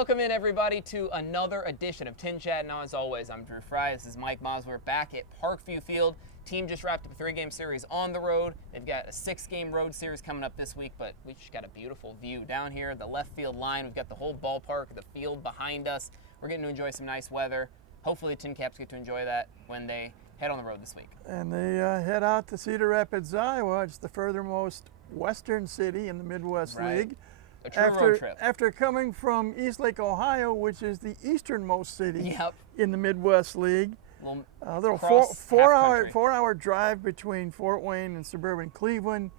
Welcome in, everybody, to another edition of TinChattin. Now, as always, I'm Drew Fry. This is Mike Moz. We're back at Parkview Field. Team just wrapped up a 3-game series on the road. They've got a 6-game road series coming up this week, but we just got a beautiful view down here. The left field line, we've got the whole ballpark, the field behind us. We're getting to enjoy some nice weather. Hopefully, TinCaps get to enjoy that when they head on the road this week. And they head out to Cedar Rapids, Iowa. It's the furthermost western city in the Midwest League. A true road trip. After coming from Eastlake, Ohio, which is the easternmost city Yep. in the Midwest League. Little Cross four-hour drive between Fort Wayne and suburban Cleveland.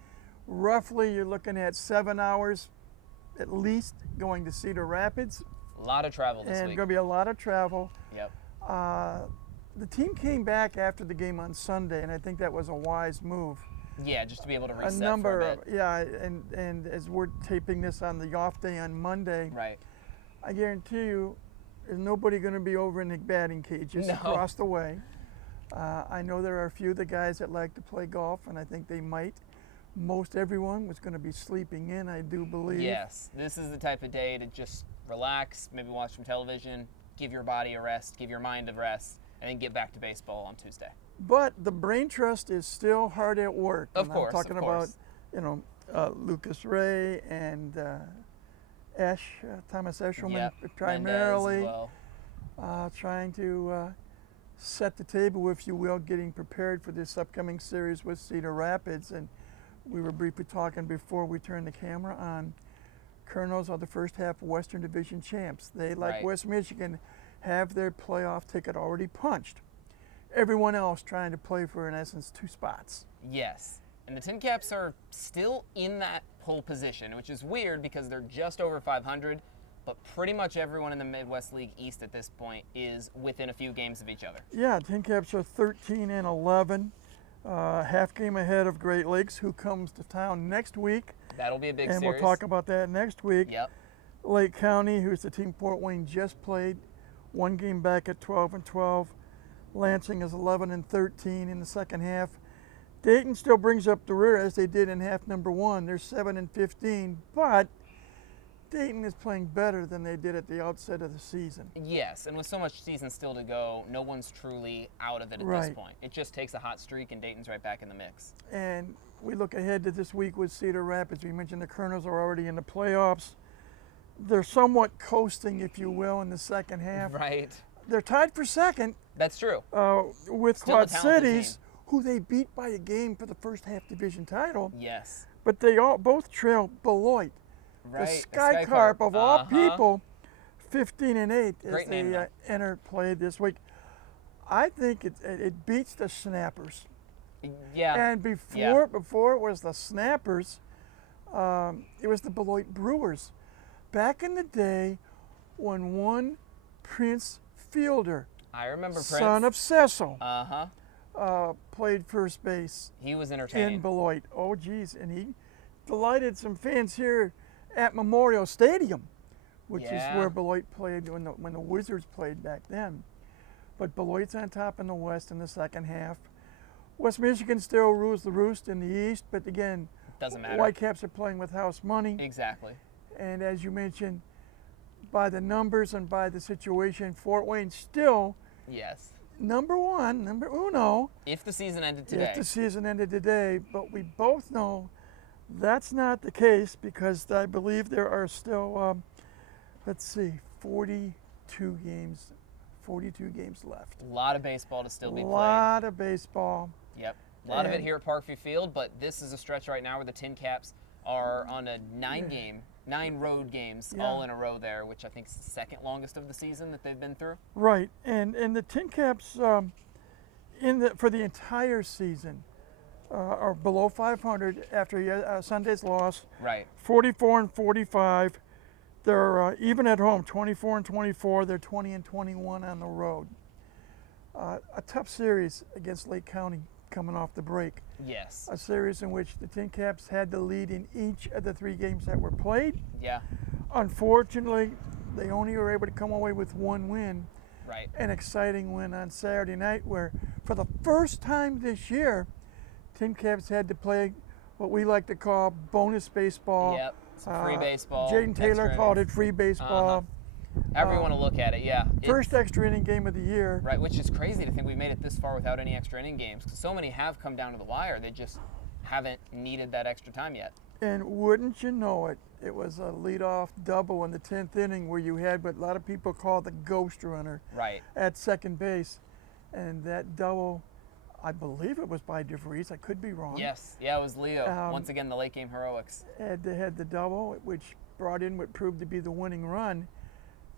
Roughly, you're looking at 7 hours at least going to Cedar Rapids. A lot of travel this and week. going to be a lot of travel. Yep. The team came back after the game on Sunday, and I think that was a wise move. Yeah, just to be able to reset for a bit. Yeah, and as we're taping this on the off day on Monday, Right. I guarantee you there's nobody going to be over in the batting cages across the way. I know there are a few of the guys that like to play golf, and I think they might. Most everyone was going to be sleeping in, I do believe. Yes, this is the type of day to just relax, maybe watch some television, give your body a rest, give your mind a rest, and then get back to baseball on Tuesday. But the brain trust is still hard at work. Of course, I'm talking about, Lucas Ray and Thomas Eshelman primarily. Mendez as well. Trying to set the table, if you will, getting prepared for this upcoming series with Cedar Rapids. And we were briefly talking before we turned the camera on. Colonels are the first half Western Division champs. They, like Right. West Michigan, have their playoff ticket already punched. Everyone else trying to play for, in essence, 2 spots. Yes, and the TinCaps are still in that pole position, which is weird because they're just over 500, but pretty much everyone in the Midwest League East at this point is within a few games of each other. Yeah, TinCaps are 13-11, half game ahead of Great Lakes, who comes to town next week. That'll be a big and series. we'll talk about that next week. Yep. Lake County, who's the team Fort Wayne just played, 1 game back at 12-12. Lansing is 11-13 in the second half. Dayton still brings up the rear as they did in half number 1. They're 7-15, but Dayton is playing better than they did at the outset of the season. Yes, and with so much season still to go, no one's truly out of it at this point. It just takes a hot streak, and Dayton's right back in the mix. And we look ahead to this week with Cedar Rapids. We mentioned the Colonels are already in the playoffs. They're somewhat coasting, if you will, in the second half. Right. They're tied for second. That's true. With Still a Quad talented Cities, team. who they beat by a game for the first half division title. Yes. But they all both trail Beloit. Right. The Sky Carp of all people, 15-8 as Great name, they enter play this week. I think it beats the Snappers. Yeah. And before it was the Snappers, it was the Beloit Brewers. Back in the day when one Prince Fielder, I remember Prince. son of Cecil, Uh-huh. played first base He was entertaining. in Beloit. Oh, geez. And he delighted some fans here at Memorial Stadium, which is where Beloit played when the Wizards played back then. But Beloit's on top in the West in the second half. West Michigan still rules the roost in the East, but again, Doesn't matter. Whitecaps are playing with house money. Exactly. And as you mentioned, by the numbers and by the situation, Fort Wayne still Yes. number uno. If the season ended today. If the season ended today, but we both know that's not the case because I believe there are still, 42 games left. A lot of baseball to still be A played. lot of baseball. Yep. A lot of it here at Parkview Field, but this is a stretch right now where the TinCaps are on a 9 road games all in a row there, which I think is the second longest of the season that they've been through. Right, and the TinCaps for the entire season are below 500 after Sunday's loss. Right. 44-45. They're even at home, 24-24. They're 20-21 on the road. A tough series against Lake County coming off the break. Yes. A series in which the TinCaps had the lead in each of the 3 games that were played. Yeah. Unfortunately, they only were able to come away with 1 win. Right. An exciting win on Saturday night where, for the first time this year, TinCaps had to play what we like to call bonus baseball. Yep. Some free baseball. Jaden Taylor extra called innings. it free baseball. Everyone will look at it, yeah. First extra inning game of the year. Right, which is crazy to think we've made it this far without any extra inning games. Because so many have come down to the wire. They just haven't needed that extra time yet. And wouldn't you know it, it was a leadoff double in the 10th inning where you had what a lot of people call the ghost runner Right. at second base. And that double, I believe it was by DeVries. I could be wrong. Yes, yeah, it was Leo. Once again, the late game heroics. Had the double, which brought in what proved to be the winning run.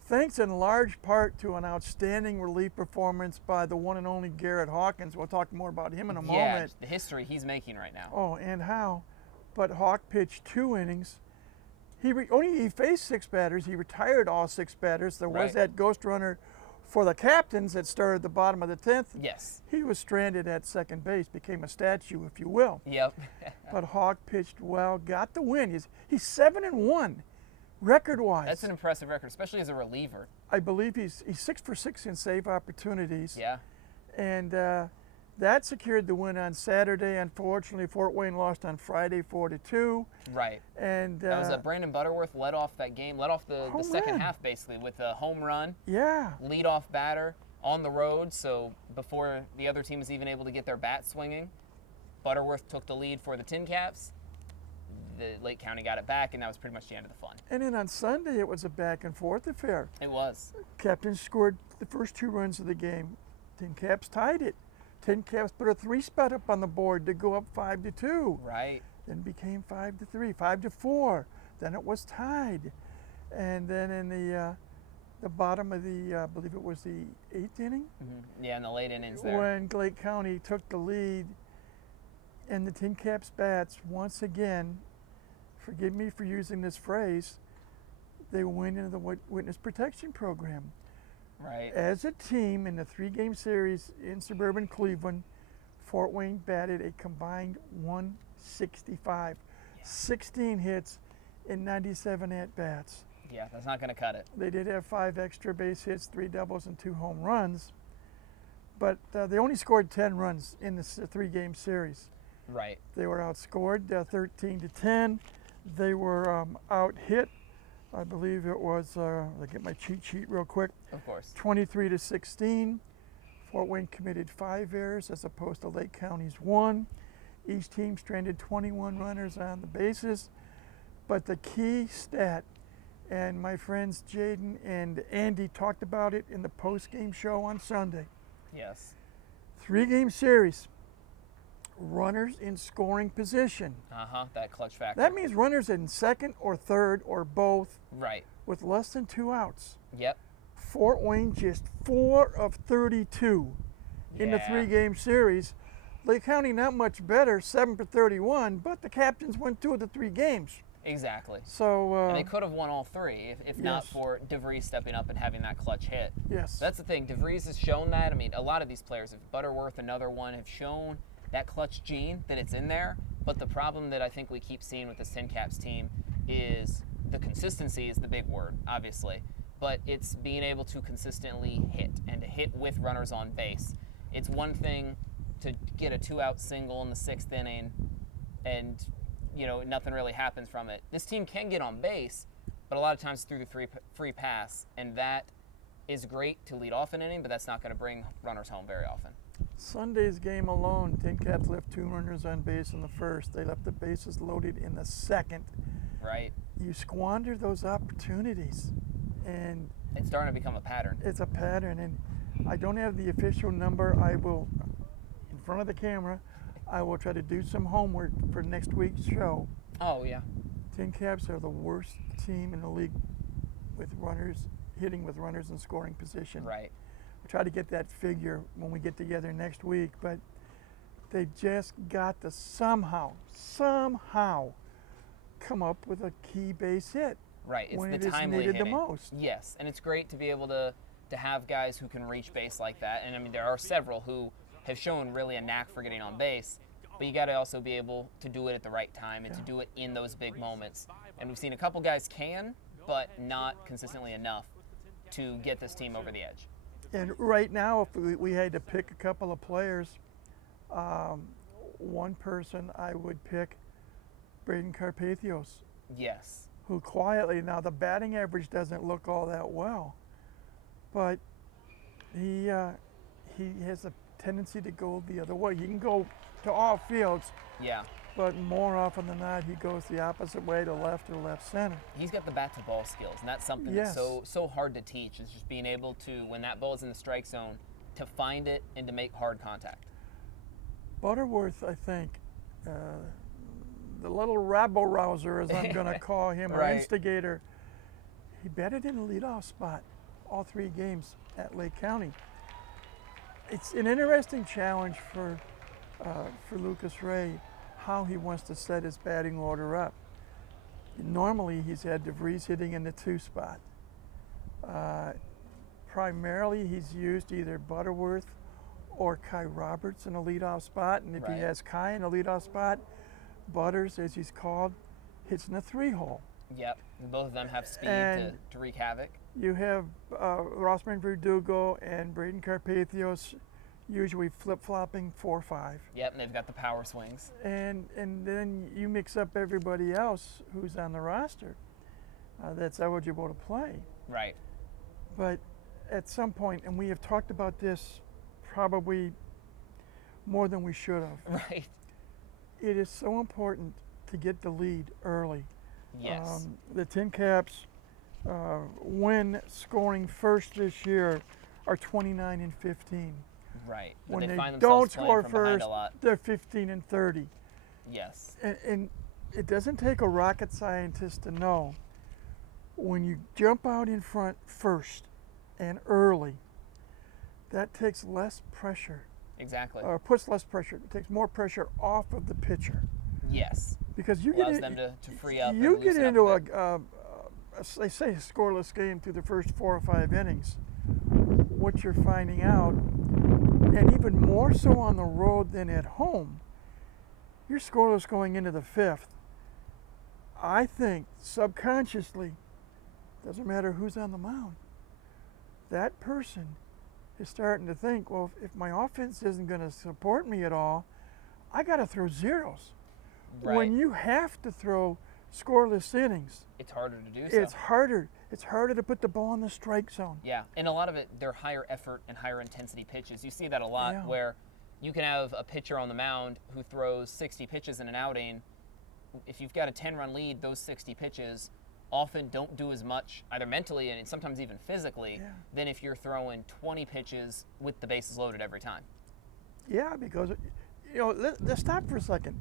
Thanks in large part to an outstanding relief performance by the one and only Garrett Hawkins. We'll talk more about him in a moment. The history he's making right now. Oh, and how. But Hawk pitched 2 innings. He faced 6 batters. He retired all 6 batters. There was that ghost runner for the captains that started at the bottom of the 10th. Yes. He was stranded at second base, became a statue, if you will. Yep. But Hawk pitched well, got the win. He's 7-1, record-wise. That's an impressive record, especially as a reliever. I believe he's 6 for 6 in save opportunities. Yeah. And that secured the win on Saturday. Unfortunately, Fort Wayne lost on Friday 4-2. Right. And that was Brandon Butterworth led off that game, led off the second half basically with a home run. Yeah. Leadoff batter on the road, so before the other team was even able to get their bat swinging, Butterworth took the lead for the TinCaps. The Lake County got it back, and that was pretty much the end of the fun. And then on Sunday, it was a back and forth affair. It was. Captain scored the first 2 runs of the game. TinCaps tied it. TinCaps put a 3-spot up on the board to go up 5-2. Right. Then became 5-3, 5-4. Then it was tied. And then in the bottom of the, I believe it was the 8th inning. Mm-hmm. Yeah, in the late innings there. When Lake County took the lead, and the TinCaps bats once again, forgive me for using this phrase, they went into the witness protection program. Right. As a team in the 3-game series in suburban Cleveland, Fort Wayne batted a combined 165, 16 hits in 97 at-bats. Yeah, that's not going to cut it. They did have 5 extra base hits, 3 doubles, and 2 home runs, but they only scored 10 runs in the 3-game series. Right. They were outscored 13-10. They were out-hit. I believe it was, I'll get my cheat sheet real quick. Of course. 23-16. Fort Wayne committed 5 errors as opposed to Lake County's 1. Each team stranded 21 runners on the bases. But the key stat, and my friends Jaden and Andy talked about it in the post-game show on Sunday. Yes. 3-game series. Runners in scoring position. That clutch factor. That means runners in second or third or both. Right. With less than 2 outs. Yep. Fort Wayne just 4 of 32 in the 3-game series. Lake County not much better, 7 for 31, but the captains won 2 of the 3 games. Exactly. So and they could have won all 3 if not for DeVries stepping up and having that clutch hit. Yes. That's the thing. DeVries has shown that. I mean, a lot of these players, Butterworth, another one, have shown that clutch gene, that it's in there. But the problem that I think we keep seeing with this TinCaps team is the consistency is the big word, obviously. But it's being able to consistently hit and to hit with runners on base. It's one thing to get a 2-out single in the 6th inning and, you know, nothing really happens from it. This team can get on base, but a lot of times through the free pass, and that is great to lead off an inning, but that's not going to bring runners home very often. Sunday's game alone, TinCaps left 2 runners on base in the 1st. They left the bases loaded in the 2nd. Right. You squander those opportunities, and it's starting to become a pattern. It's a pattern, and I don't have the official number. I will, in front of the camera, I will try to do some homework for next week's show. Oh, yeah. TinCaps are the worst team in the league with runners, hitting with runners in scoring position. Right. I'll try to get that figure when we get together next week, but they just got to somehow come up with a key base hit. Right, it's when the it is timely needed hitting. the most. Yes, and it's great to be able to have guys who can reach base like that. And I mean, there are several who have shown really a knack for getting on base, but you got to also be able to do it at the right time and to do it in those big moments. And we've seen a couple guys can, but not consistently enough to get this team over the edge. And right now, if we had to pick a couple of players, one person I would pick Braden Carpathios. Yes. who quietly, now the batting average doesn't look all that well, but he has a tendency to go the other way. He can go to all fields, Yeah. but more often than not, he goes the opposite way to left or left center. He's got the bat to ball skills, and that's something Yes. that's so hard to teach. Is just being able to, when that ball is in the strike zone, to find it and to make hard contact. Butterworth, I think, the little rabble-rouser, as I'm going to call him, or Right. instigator, he batted in the leadoff spot all 3 games at Lake County. It's an interesting challenge for Lucas Ray, how he wants to set his batting order up. Normally, he's had DeVries hitting in the 2 spot. Primarily, he's used either Butterworth or Kai Roberts in a leadoff spot, and if Right. he has Kai in a leadoff spot, Butters, as he's called, hits in the 3-hole. Yep. And both of them have speed And to wreak havoc. You have Rossman Verdugo and Braden Carpathios usually flip-flopping 4-5. Yep, and they've got the power swings. And then you mix up everybody else who's on the roster that's eligible to play. Right. But at some point, and we have talked about this probably more than we should have, Right. it is so important to get the lead early. Yes. The TinCaps, when scoring first this year, are 29-15. Right. But When they they find don't themselves playing score from behind first, a lot. they're 15-30. Yes. And it doesn't take a rocket scientist to know when you jump out in front first and early, that takes less pressure, Exactly. or puts less pressure. It takes more pressure off of the pitcher. Yes. Because you Allows get them to free up. you and get loosen into up a bit. they say a scoreless game through the first 4 or 5 innings. What you're finding out, and even more so on the road than at home, you're scoreless going into the 5th. I think subconsciously, doesn't matter who's on the mound, that person is starting to think, well, if my offense isn't going to support me at all, I got to throw zeros. Right. When you have to throw scoreless innings, It's harder to do so. it's harder. It's harder to put the ball in the strike zone. Yeah, and a lot of it, they're higher effort and higher intensity pitches. You see that a lot Yeah. where you can have a pitcher on the mound who throws 60 pitches in an outing. If you've got a 10-run lead, those 60 pitches often don't do as much, either mentally and sometimes even physically, Yeah. than if you're throwing 20 pitches with the bases loaded every time. Yeah, because, let's stop for a second.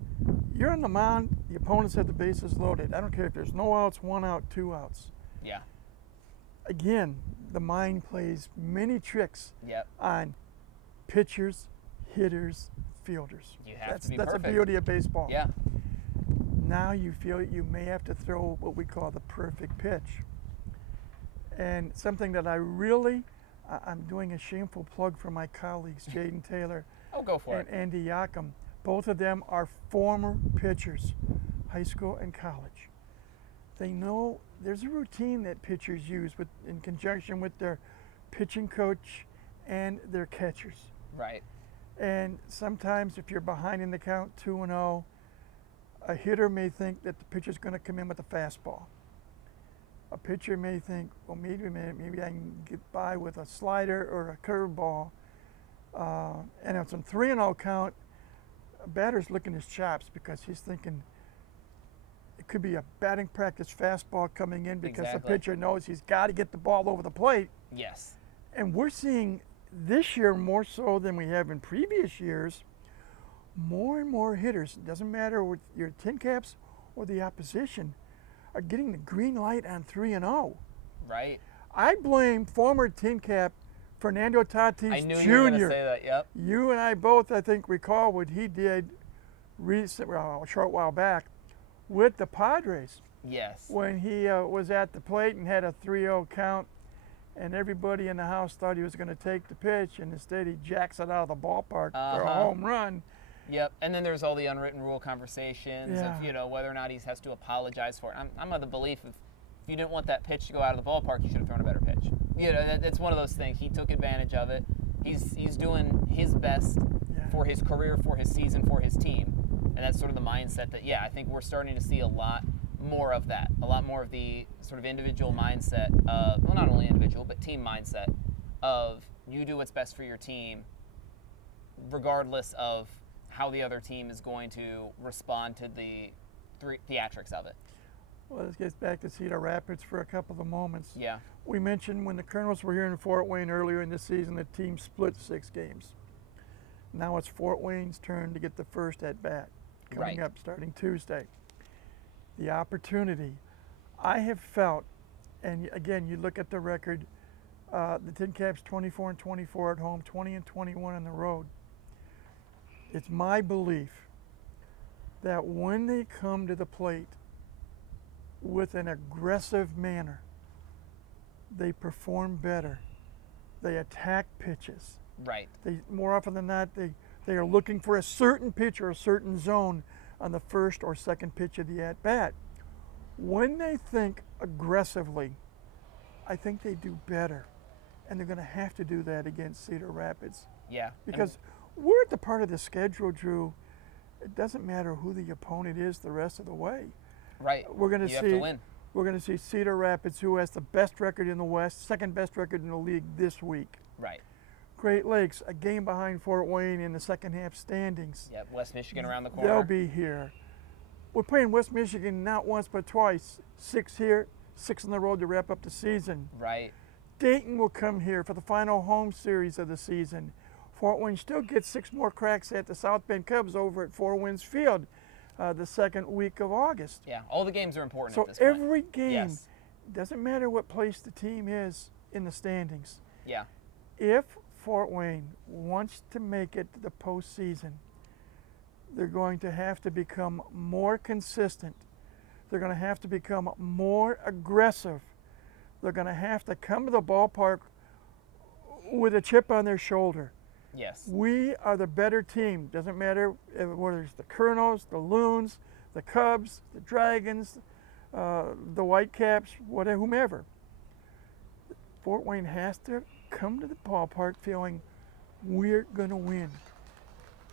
You're on the mound, the opponent's at the bases loaded. I don't care if there's no outs, 1 out, 2 outs. Yeah. Again, the mind plays many tricks Yep. on pitchers, hitters, fielders. You have to be That's perfect. the beauty of baseball. Yeah. Now you feel you may have to throw what we call the perfect pitch. And something that I'm doing a shameful plug for my colleagues, Jaden Taylor Oh, go for and it. Andy Yakum. Both of them are former pitchers, high school and college. They know there's a routine that pitchers use in conjunction with their pitching coach and their catchers. Right. And sometimes if you're behind in the count 2-0, a hitter may think that the pitcher's going to come in with a fastball. A pitcher may think, well, maybe I can get by with a slider or a curveball. And if it's a 3-0 count, a batter's licking his chops because he's thinking it could be a batting practice fastball coming in because Exactly. the pitcher knows he's got to get the ball over the plate. Yes. And we're seeing this year more so than we have in previous years, more and more hitters, it doesn't matter with your TinCaps or the opposition, are getting the green light on 3-0. Right. I blame former TinCap Fernando Tatis I knew Jr. you were going to say that. Yep. You and I both, I think, recall what he did a short while back with the Padres Yes. when he was at the plate and had a 3-0 count, and everybody in the house thought he was going to take the pitch, and instead he jacks it out of the ballpark for a home run. Yep, and then there's all the unwritten rule conversations Yeah. of whether or not he has to apologize for it. I'm of the belief if you didn't want that pitch to go out of the ballpark, you should have thrown a better pitch. It's one of those things. He took advantage of it. He's doing his best for his career, for his season, for his team, and that's sort of the mindset that I think we're starting to see a lot more of that, a lot more of the sort of individual mindset of, well, not only individual, but team mindset of you do what's best for your team regardless of how the other team is going to respond to the theatrics of it. Well, this gets back to Cedar Rapids for a couple of moments. Yeah. We mentioned when the Colonels were here in Fort Wayne earlier in the season, the team split 6 games. Now it's Fort Wayne's turn to get the first at bat coming up starting Tuesday. The opportunity, I have felt, and again, you look at the record, the TinCaps 24-24 at home, 20-21 on the road. It's my belief that when they come to the plate with an aggressive manner, they perform better. They attack pitches. Right. They, more often than not, they are looking for a certain pitch or a certain zone on the first or second pitch of the at-bat. When they think aggressively, I think they do better. And they're going to have to do that against Cedar Rapids. Yeah. Because we're at the part of the schedule, Drew, it doesn't matter who the opponent is the rest of the way. Right. We're going You have to win. We're going to see Cedar Rapids, who has the best record in the West, second best record in the league this week. Right. Great Lakes, a game behind Fort Wayne in the second half standings. Yep. West Michigan around the corner. They'll be here. We're playing West Michigan not once but twice. 6 here, 6 on the road to wrap up the season. Right. Dayton will come here for the final home series of the season. Fort Wayne still gets 6 more cracks at the South Bend Cubs over at Four Winds Field the second week of August. Yeah, all the games are important So at this point. every game, Yes. doesn't matter what place the team is in the standings. Yeah. If Fort Wayne wants to make it to the postseason, they're going to have to become more consistent. They're going to have to become more aggressive. They're going to have to come to the ballpark with a chip on their shoulder. Yes. We are the better team. Doesn't matter whether it's the Colonels, the Loons, the Cubs, the Dragons, the Whitecaps, whatever, whomever. Fort Wayne has to come to the ballpark feeling we're going to win.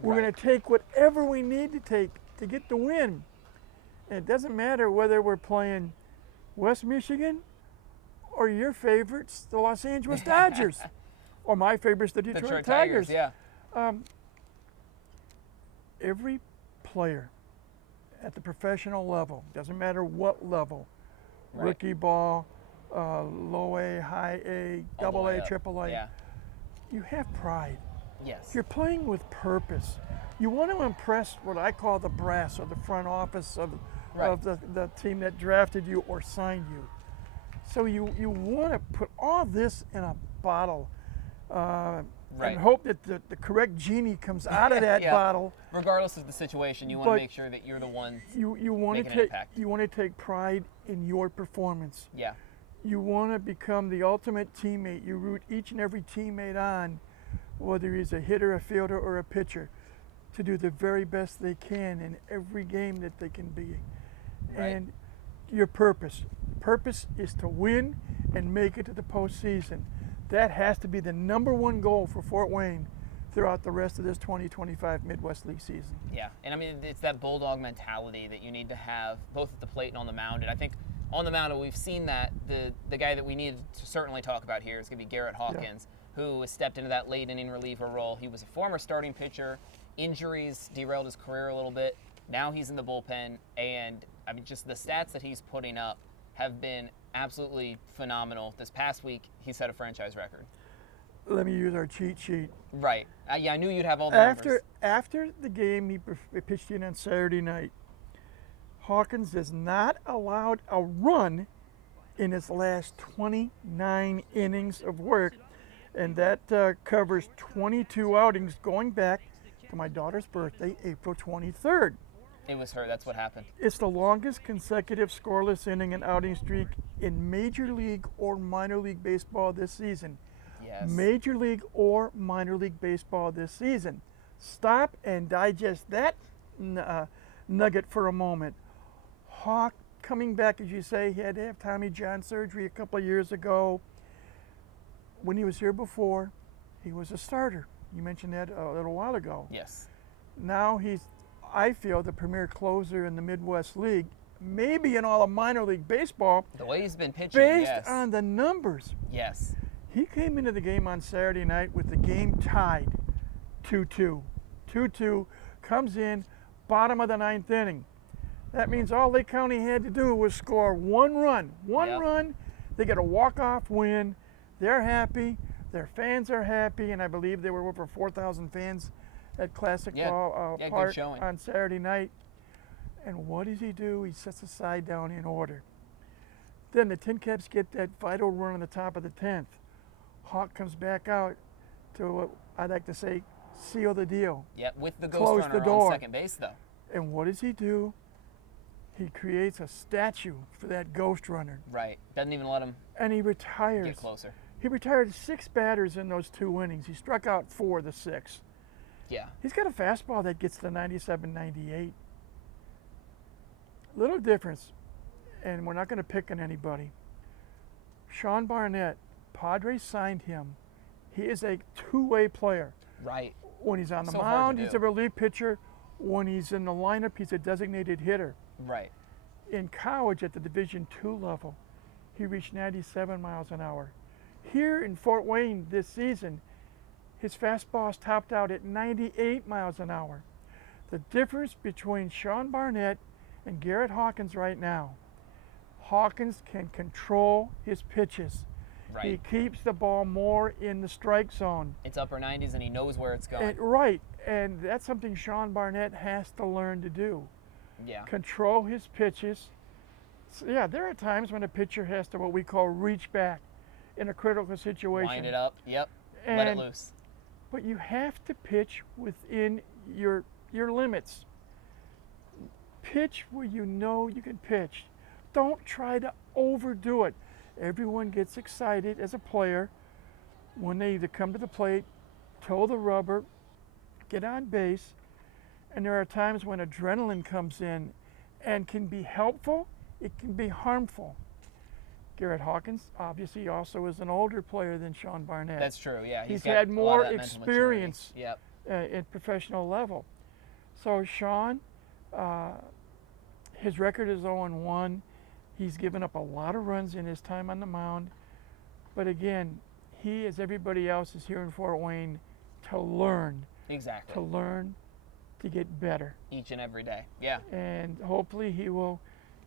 We're going to take whatever we need to take to get the win. And it doesn't matter whether we're playing West Michigan or your favorites, the Los Angeles Dodgers, or my favorites, the Detroit Tigers. Yeah. Every player at the professional level, doesn't matter what level, rookie ball, low A, high A, double A, triple A, Yeah. you have pride. Yes. You're playing with purpose. You want to impress what I call the brass or the front office of the team that drafted you or signed you. So you want to put all this in a bottle and hope that the correct genie comes out of that bottle. Regardless of the situation, you want to make sure that you're the one you want making to an take impact. You want to take pride in your performance. Yeah. You want to become the ultimate teammate. You root each and every teammate on, whether he's a hitter, a fielder, or a pitcher, to do the very best they can in every game that they can be. Right. And your purpose is to win and make it to the postseason. That has to be the #1 goal for Fort Wayne throughout the rest of this 2025 Midwest League season. Yeah, and I mean, it's that bulldog mentality that you need to have both at the plate and on the mound. And I think on the mound, we've seen that the guy that we need to certainly talk about here is going to be Garrett Hawkins, who has stepped into that late inning reliever role. He was a former starting pitcher. Injuries derailed his career a little bit. Now he's in the bullpen, and I mean, just the stats that he's putting up have been absolutely phenomenal. This past week, he set a franchise record. Let me use our cheat sheet. Right. Yeah, I knew you'd have all the numbers. After the game he pitched in on Saturday night, Hawkins has not allowed a run in his last 29 innings of work, and that covers 22 outings going back to my daughter's birthday, April 23rd. It was her. That's what happened. It's the longest consecutive scoreless inning and outing streak in Major League or Minor League Baseball this season. Yes. Major League or Minor League Baseball this season. Stop and digest that nugget for a moment. Hawk coming back, as you say, he had to have Tommy John surgery a couple of years ago. When he was here before, he was a starter. You mentioned that a little while ago. Yes. Now he's, I feel, the premier closer in the Midwest League, maybe in all of minor league baseball, The way he's been pitching, based yes. on the numbers. Yes. He came into the game on Saturday night with the game tied 2-2. 2-2, comes in, bottom of the ninth inning. That means all Lake County had to do was score one run. One Yep. run, they get a walk-off win. They're happy, their fans are happy, and I believe there were over 4,000 fans at Classic Ball good Park showing. on Saturday night. And what does he do? He sets the side down in order. Then the TinCaps get that vital run on the top of the 10th. Hawk comes back out to what I'd like to say, seal the deal. Yep, with the ghost Close runner the door. on second base, though. And what does he do? He creates a statue for that ghost runner. Right. Doesn't even let him And he retires. get closer. He retired 6 batters in those 2 innings. He struck out 4 of the 6. Yeah. He's got a fastball that gets to 97, 98. Little difference, and we're not going to pick on anybody. Sean Barnett, Padres signed him. He is a two-way player. Right. When he's on the So hard to mound, he's do. a relief pitcher. When he's in the lineup, he's a designated hitter. Right. In college at the Division II level, he reached 97 miles an hour. Here in Fort Wayne this season, his fastball's topped out at 98 miles an hour. The difference between Sean Barnett and Garrett Hawkins right now, Hawkins can control his pitches. Right. He keeps the ball more in the strike zone. It's upper 90s, and he knows where it's going. Right, and that's something Sean Barnett has to learn to do. Yeah. Control his pitches. So, yeah, there are times when a pitcher has to what we call reach back in a critical situation. Wind it up. Yep. Let it And- loose. But you have to pitch within your limits. Pitch where you know you can pitch. Don't try to overdo it. Everyone gets excited as a player when they either come to the plate, toe the rubber, get on base, and there are times when adrenaline comes in and can be helpful, it can be harmful. Garrett Hawkins obviously also is an older player than Sean Barnett. That's true. Yeah. He's got had a lot more of that mental maturity. experience Yep. at professional level. So Sean, his record is 0-1. He's given up a lot of runs in his time on the mound. But again, he, as everybody else, is here in Fort Wayne to learn, Exactly. to get better. Each and every day. Yeah. And hopefully he will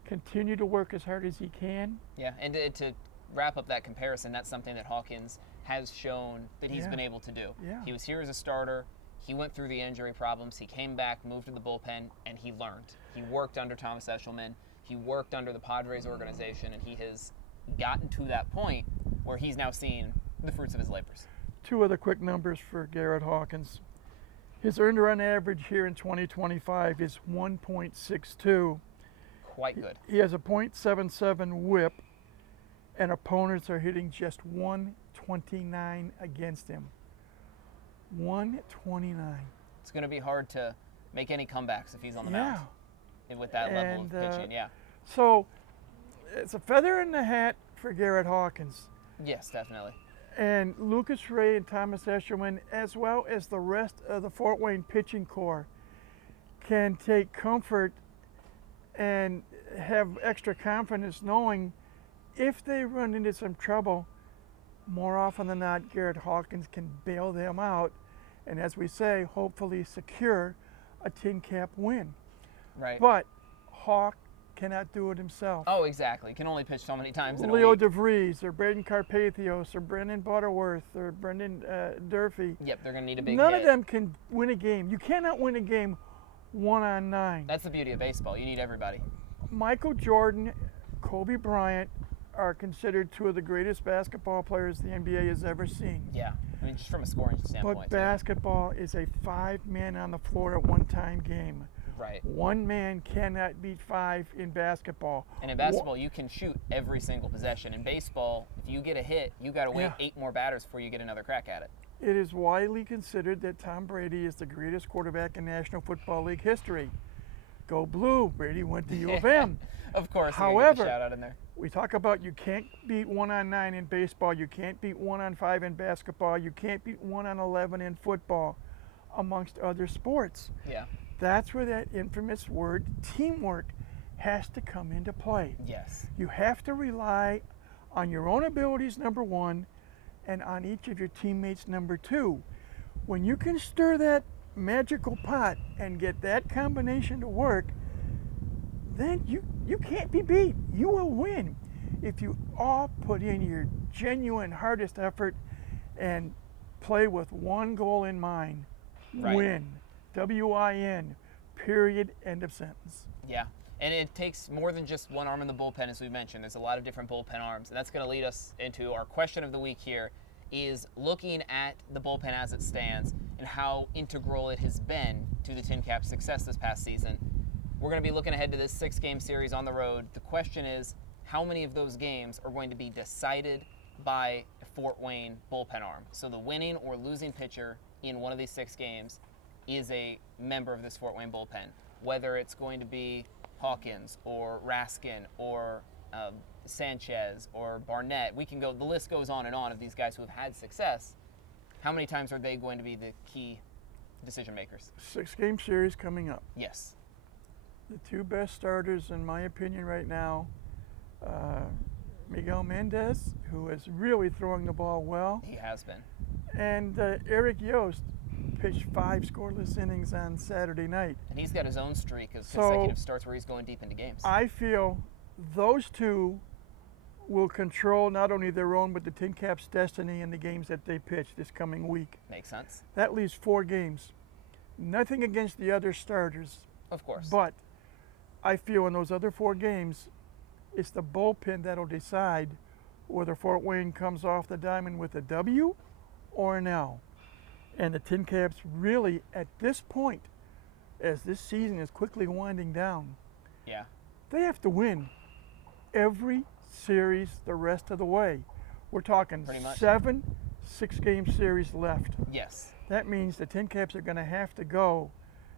continue to work as hard as he can. Yeah. And to wrap up that comparison, that's something that Hawkins has shown that he's Yeah. been able to do. Yeah. He was here as a starter. He went through the injury problems. He came back, moved to the bullpen, and he learned. He worked under Thomas Eshelman. He worked under the Padres organization, and he has gotten to that point where he's now seeing the fruits of his labors. 2 other quick numbers for Garrett Hawkins. His earned run average here in 2025 is 1.62. Quite good. He has a .77 whip, and opponents are hitting just 129 against him. 129. It's going to be hard to make any comebacks if he's on the Yeah. mound and with that level of pitching. Yeah. So it's a feather in the hat for Garrett Hawkins. Yes, definitely. And Lucas Ray and Thomas Eshelman, as well as the rest of the Fort Wayne pitching corps, can take comfort and have extra confidence knowing if they run into some trouble, more often than not, Garrett Hawkins can bail them out. And as we say, hopefully secure a TinCap win. Right. But Hawk cannot do it himself. Oh, exactly. He can only pitch so many times in a Leo week. DeVries or Braden Carpathios or Brendan Butterworth or Brendan Durfee. Yep, they're going to need a big None hit. of them can win a game. You cannot win a game 1-on-9. That's the beauty of baseball. You need everybody. Michael Jordan, Kobe Bryant are considered 2 of the greatest basketball players the NBA has ever seen. Yeah. I mean, just from a scoring standpoint. But too. basketball is a 5-man on the floor at one time game. Right. One man cannot beat 5 in basketball. And in basketball, you can shoot every single possession. In baseball, if you get a hit, you got to wait Yeah. 8 more batters before you get another crack at it. It is widely considered that Tom Brady is the greatest quarterback in National Football League history. Go Blue. Brady went to U of M. Of course. However, shout out in there. We talk about you can't beat 1-on-9 in baseball, you can't beat 1-on-5 in basketball, you can't beat 1-on-11 in football, amongst other sports. Yeah. That's where that infamous word teamwork has to come into play. Yes. You have to rely on your own abilities, number one, and on each of your teammates, number two. When you can stir that magical pot and get that combination to work, then you can't be beat. You will win if you all put in your genuine hardest effort and play with one goal in mind. Right. Win. W-I-N. Period. End of sentence. Yeah. And it takes more than just one arm in the bullpen, as we mentioned. There's a lot of different bullpen arms. And that's going to lead us into our question of the week here, is looking at the bullpen as it stands and how integral it has been to the TinCaps' success this past season. We're going to be looking ahead to this 6-game series on the road. The question is, how many of those games are going to be decided by a Fort Wayne bullpen arm? So the winning or losing pitcher in one of these 6 games is a member of this Fort Wayne bullpen, whether it's going to be Hawkins or Raskin or Sanchez or Barnett. We can go, the list goes on of these guys who have had success. How many times are they going to be the key decision makers? 6-game series coming up. Yes. The 2 best starters, in my opinion, right now, Miguel Mendez, who is really throwing the ball well. He has been. And Eric Yost pitched 5 scoreless innings on Saturday night. And he's got his own streak of consecutive starts where he's going deep into games. I feel those 2 will control not only their own but the TinCaps' destiny in the games that they pitch this coming week. Makes sense. That leaves 4 games. Nothing against the other starters. Of course. But I feel in those other 4 games, it's the bullpen that'll decide whether Fort Wayne comes off the diamond with a W or an L. And the TinCaps really, at this point, as this season is quickly winding down, yeah, they have to win every series the rest of the way. We're talking 7 6-game series left. Yes. That means the TinCaps are going to have to go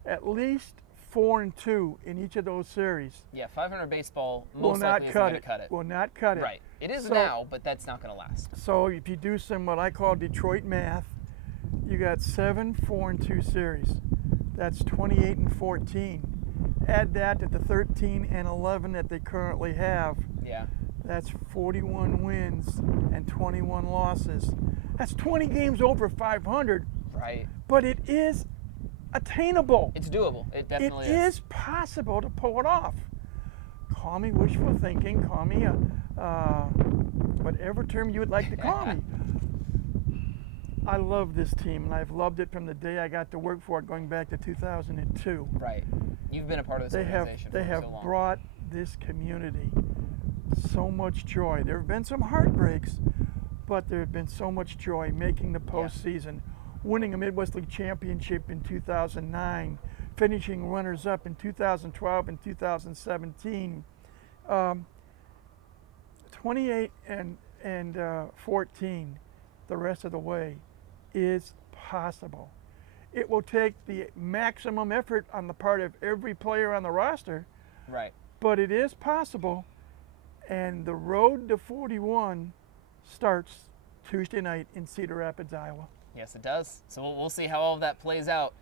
at least 4-2 in each of those series. Yeah, 500 baseball most likely isn't going to cut it. Will not cut it. Right. It is now, but that's not going to last. So if you do some what I call Detroit math, you got 7 4-2 series. That's 28-14. Add that to the 13-11 that they currently have. Yeah. That's 41 wins and 21 losses. That's 20 games over 500. Right. But it is attainable. It's doable. It definitely It is possible to pull it off. Call me wishful thinking. Call me whatever term you would like to call me. I love this team, and I've loved it from the day I got to work for it, going back to 2002. Right. You've been a part of this organization for so long. They have brought this community so much joy. There have been some heartbreaks, but there have been so much joy making the postseason, winning a Midwest League championship in 2009, finishing runners-up in 2012 and 2017. 28 and 14 the rest of the way is possible. It will take the maximum effort on the part of every player on the roster, right? But it is possible, and the road to 41 starts Tuesday night in Cedar Rapids, Iowa. Yes, it does. So we'll see how all of that plays out.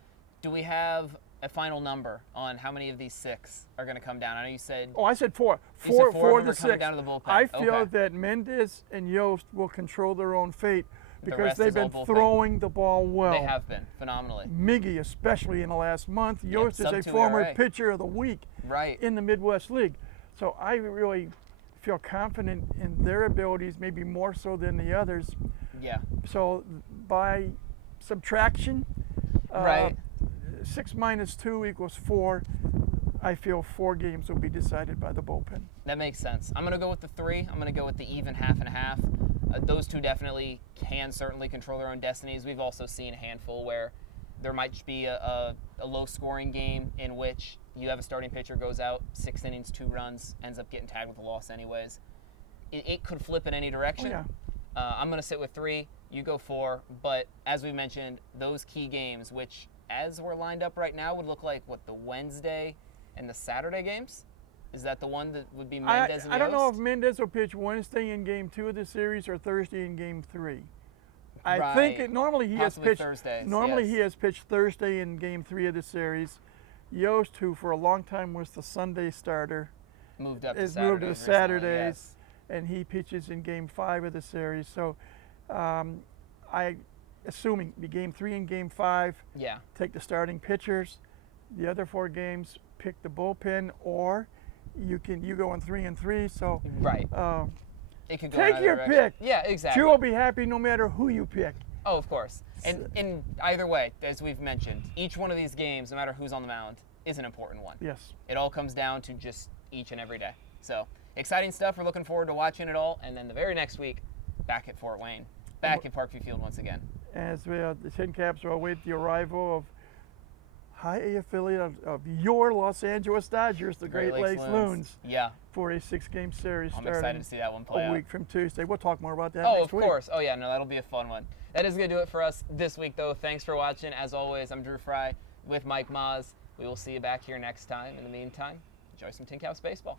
Do we have a final number on how many of these 6 are going to come down? I know you said... Oh, I said 4. You said 4 of the 6. Down to the bullpen. I feel that Mendez and Yost will control their own fate because they've been throwing the ball well. They have been, phenomenally. Miggy, especially in the last month. Yost is a former pitcher of the week in the Midwest League. So I really feel confident in their abilities, maybe more so than the others. Yeah. So by subtraction, 6 minus 2 equals 4. I feel 4 games will be decided by the bullpen. That makes sense. I'm going to go with the 3. I'm going to go with the even half and half. Those 2 definitely can certainly control their own destinies. We've also seen a handful where there might be a low-scoring game in which you have a starting pitcher goes out, 6 innings, 2 runs, ends up getting tagged with a loss anyways. It could flip in any direction. Oh, yeah. I'm going to sit with 3. You go 4. But as we mentioned, those key games, which as we're lined up right now would look like, what, the Wednesday and the Saturday games? Is that the one that would be Mendez and Yost? I don't know if Mendez will pitch Wednesday in Game 2 of the series or Thursday in Game 3. I think normally he has pitched Thursdays, he has pitched Thursday in Game 3 of the series. Yost, who for a long time was the Sunday starter, moved up to is Saturdays. moved to recently, Saturdays, yes. and he pitches in Game 5 of the series. So, assuming the Game 3 and Game 5, Yeah. take the starting pitchers. The other 4 games, pick the bullpen, or you go on 3 and 3. So, Right. It could go in take either your direction. pick. Yeah, exactly. You will be happy no matter who you pick. Oh, of course. And either way, as we've mentioned, each one of these games, no matter who's on the mound, is an important one. Yes. It all comes down to just each and every day. So, exciting stuff. We're looking forward to watching it all. And then the very next week, back at Fort Wayne, back at Parkview Field once again. As the TinCaps will await the arrival of High A affiliate of your Los Angeles Dodgers, the Great Lakes Loons, Yeah. for a 6-game series I'm excited starting to see that one play a out. week from Tuesday. We'll talk more about that Oh, next of week. course. Oh, yeah, no, that'll be a fun one. That is going to do it for us this week, though. Thanks for watching. As always, I'm Drew Fry with Mike Maz. We will see you back here next time. In the meantime, enjoy some TinCaps baseball.